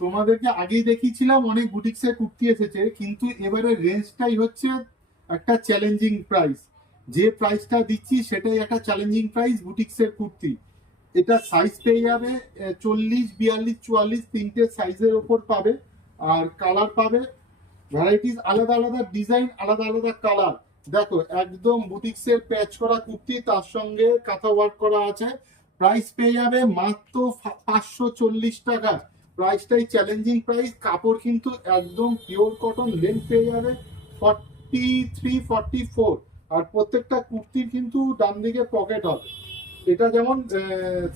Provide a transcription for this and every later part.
তোমাদেরকে আগেই দেখিয়েছিলাম অনেক বুটিক্সের কুর্তি এসেছে, কিন্তু এবারে রেঞ্জটাই হচ্ছে একটা চ্যালেঞ্জিং প্রাইস। যে প্রাইসটা দিচ্ছি সেটাই একটা চ্যালেঞ্জিং প্রাইস বুটিক্সের কুর্তি। এটা সাইজ পেয়ে যাবে 40, 42, 44 তিনটে সাইজের ওপর পাবে। আর কালার পাবে ভ্যারাইটিস, আলাদা আলাদা ডিজাইন, আলাদা আলাদা কালার। দেখো একদম বুটিক্সের প্যাচ করা কুর্তি, তার সঙ্গে কাঁথা ওয়ার্ক করা আছে। প্রাইস পেয়ে যাবে মাত্র 540 টাকা। প্রাইসটাই চ্যালেঞ্জিং প্রাইস। কাপড় কিন্তু একদম পিওর কটন, লেন্থ পেয়ে যাবে 43, 44। আর প্রত্যেকটা কুর্তির কিন্তু ডান দিকে পকেট হবে। এটা যেমন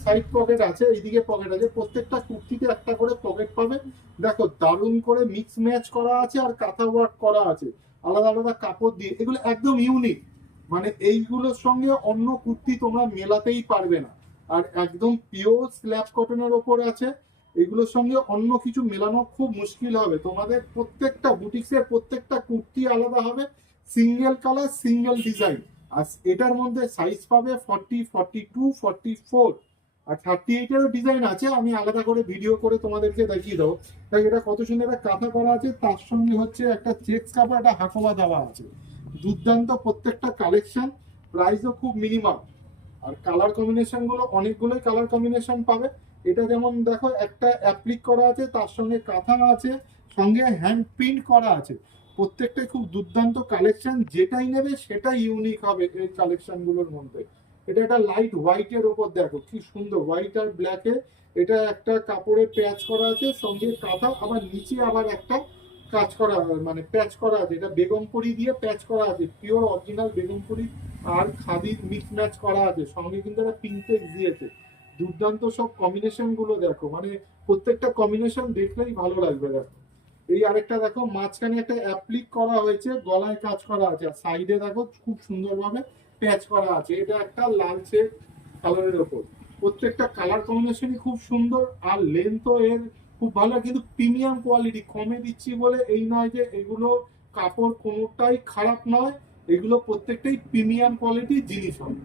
সাইড পকেট আছে, এইদিকে পকেট আছে, প্রত্যেকটা কুর্তিতে একটা করে পকেট পাবে। দেখো দারুণ করে মিক্স ম্যাচ করা আছে আর কাঁথা ওয়ার্ক করা আছে আলাদা আলাদা কাপড় দিয়ে। এগুলো একদম ইউনিক, মানে এইগুলোর সঙ্গে অন্য কুর্তি তোমরা মেলাতেই পারবে না। আর একদম পিওর স্ল্যাব কটনের ওপর আছে। এগুলোর সঙ্গে অন্য কিছু মেলানো খুব মুশকিল হবে তোমাদের। প্রত্যেকটা বুটিক্সের প্রত্যেকটা কুর্তি আলাদা হবে, সিঙ্গেল কালার, সিঙ্গেল ডিজাইন। আর এটার মধ্যে সাইজ পাবে 40, 42, 44 আর 38-এরও ডিজাইন আছে। আমি আলাদা করে ভিডিও করে তোমাদেরকে দেখিয়ে দেবো। তাই এটা কত সুন্দর একটা কাঁথা করা আছে, তার সঙ্গে হচ্ছে একটা চেক্স কাপড়, একটা হাকোবা দেওয়া আছে। দুর্দান্ত প্রত্যেকটা কালেকশন। প্রাইসও খুব মিনিমাম। আর কালার কম্বিনেশন গুলো অনেকগুলোই কালার কম্বিনেশন পাবে। এটা যেমন দেখো একটা অ্যাপ্লিক করা আছে, তার সঙ্গে কাঁথা আছে, সঙ্গে হ্যান্ড প্রিন্ট করা আছে। প্রত্যেকটাই খুব দুর্দান্ত কালেকশন। যেটাই নেবে সেটাই ইউনিক হবে এই কালেকশন গুলোর মধ্যে। এটা একটা লাইট হোয়াইটের ওপর দেখো কি সুন্দর, হোয়াইট আর ব্ল্যাকে এটা একটা কাপড়ে প্যাচ করা আছে, সঙ্গে কাঁথা, আবার নিচে আবার একটা কাজ করা, মানে প্যাচ করা আছে। এটা বেগমপুরি দিয়ে প্যাচ করা আছে, পিওর অরিজিনাল বেগমপুরি আর খাদির মিক্স ম্যাচ করা আছে। সঙ্গে কিন্তু একটা পিনটেক্স দিয়েছে। দুর্দান্ত সব কম্বিনেশন গুলো দেখো, মানে প্রত্যেকটা কম্বিনেশন দেখলেই ভালো লাগবে। দেখো এই আরেকটা দেখো, মাঝখানে একটা অ্যাপ্লিক করা হয়েছে, গলায় কাজ করা আছে, আর সাইডে দেখো খুব সুন্দরভাবে প্যাচ করা আছে। এটা একটা লালচে কালারের ওপর। প্রত্যেকটা কালার কম্বিনেশনই খুব সুন্দর, আর লেন্থও এর খুব ভালো। কিন্তু প্রিমিয়াম কোয়ালিটি, কমে দিচ্ছি বলে এই নয় যে এগুলো কাপড় কোনোটাই খারাপ নয়। এগুলো প্রত্যেকটাই প্রিমিয়াম কোয়ালিটির জিনিস হবে।